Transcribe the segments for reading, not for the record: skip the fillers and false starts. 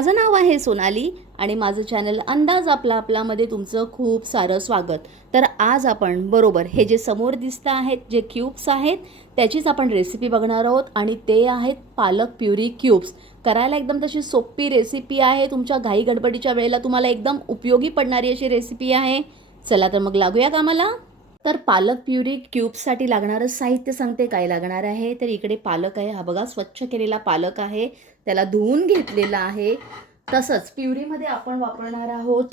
माझं नाव आहे सोनाली आणि माझं चॅनल अंदाज आपलामध्ये तुमचं खूप सारं स्वागत. तर आज आपण बरोबर हे जे समोर दिसतं आहेत जे क्यूब्स आहेत त्याचीच आपण रेसिपी बघणार आहोत आणि ते आहेत पालक प्युरी क्यूब्स. करायला एकदम तशी सोपी रेसिपी आहे. तुमच्या घाई गडबडीच्या वेळेला तुम्हाला एकदम उपयोगी पडणारी अशी रेसिपी आहे. चला तर मग लागूया कामाला. तर पालक प्युरी क्यूब्ससाठी लागणारं साहित्य सांगते काय लागणार आहे. तर इकडे पालक आहे, हा बघा स्वच्छ केलेला पालक आहे, त्याला धुवून घेतलेला आहे. तसंच प्युरीमध्ये आपण वापरणार आहोत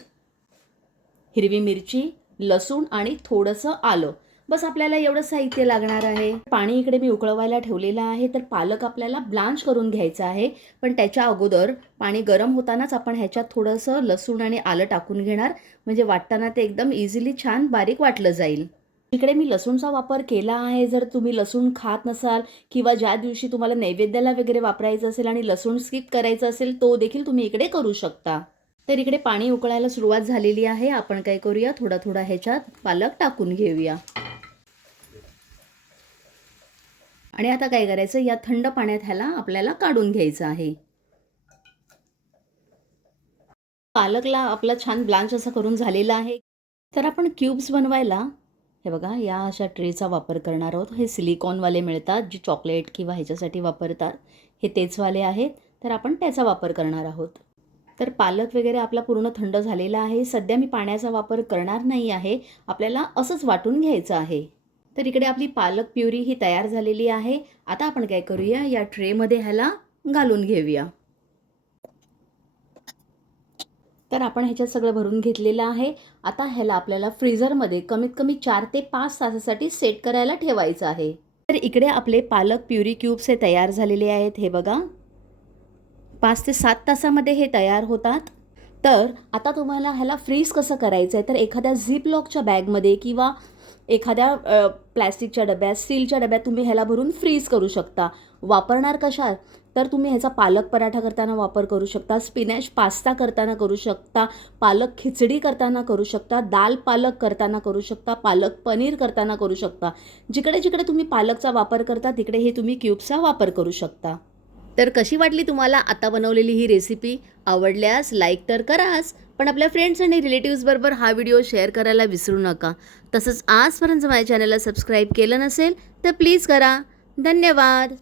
हिरवी मिरची, लसूण आणि थोडंसं आलं. बस आपल्याला एवढं साहित्य लागणार आहे. पाणी इकडे मी उकळवायला ठेवलेलं आहे. तर पालक आपल्याला ब्लांच करून घ्यायचं आहे, पण त्याच्या अगोदर पाणी गरम होतानाच आपण ह्याच्यात थोडंसं लसूण आणि आलं टाकून घेणार, म्हणजे वाटताना ते एकदम इझिली छान बारीक वाटलं जाईल. इकडे मी लसूणचा वापर केला आहे. जर तुम्ही लसूण खात नसाल किंवा ज्या दिवशी तुम्हाला नैवेद्याला वगैरे वापरायचं असेल आणि लसूण स्किप करायचं असेल तो देखील तुम्ही इकडे करू शकता. तर इकडे पाणी उकळायला सुरुवात झालेली आहे. आपण काय करूया, थोडा थोडा ह्याच्यात पालक टाकून घेऊया. आणि आता काय करायचं, या थंड पाण्यात ह्याला आपल्याला काढून घ्यायचं आहे. पालकला आपला छान ब्लांच असा करून झालेला आहे. तर आपण क्यूब्स बनवायला हे बघा या अशा ट्रेचा वापर करणार आहोत. हे सिलिकॉनवाले मिळतात जे चॉकलेट किंवा ह्याच्यासाठी वापरतात, हे तेचवाले आहेत. तर आपण त्याचा वापर करणार आहोत. तर पालक वगैरे आपला पूर्ण थंड झालेला आहे. सध्या मी पाण्याचा वापर करणार नाही आहे, आपल्याला असंच वाटून घ्यायचं आहे. तर इकडे आपली पालक प्युरी ही तयार झालेली आहे. आता आपण काय करूया, या ट्रेमध्ये ह्याला घालून घेऊया. तर आपण ह्याच्यात सगळं भरून घेतलेलं आहे. आता ह्याला आपल्याला फ्रीझरमध्ये कमीत कमी 4 ते 5 तासासाठी सेट करायला ठेवायचं आहे. तर इकडे आपले पालक प्युरी क्यूब्स हे तयार झालेले आहेत. हे बघा 5 ते 7 तासामध्ये हे तयार होतात. तर आता तुम्हाला ह्याला फ्रीज कसं करायचं आहे, तर एखाद्या झिप लॉकच्या बॅगमध्ये किंवा एखाद्या प्लॅस्टिकच्या डब्यात, स्टीलच्या डब्यात तुम्ही ह्याला भरून फ्रीज करू शकता. वापरणार कशात, तर तुम्ही ह्याचा पालक पराठा करताना वापर करू शकता, स्पिनॅच पास्ता करताना करू शकता, पालक खिचडी करताना करू शकता, दाल पालक करताना करू शकता, पालक पनीर करताना करू शकता. जिकडे जिकडे तुम्ही पालकचा वापर करता तिकडे हे तुम्ही क्यूब्सचा वापर करू शकता. तर कशी वाटली तुम्हाला आता बनवलेली ही रेसिपी? आवडल्यास लाईक तर कराच, पण आपल्या फ्रेंड्स आणि रिलेटिव्सबरोबर हा व्हिडिओ शेअर करायला विसरू नका. तसंच आजपर्यंत माझ्या चॅनलला सबस्क्राईब केलं नसेल तर प्लीज करा. धन्यवाद.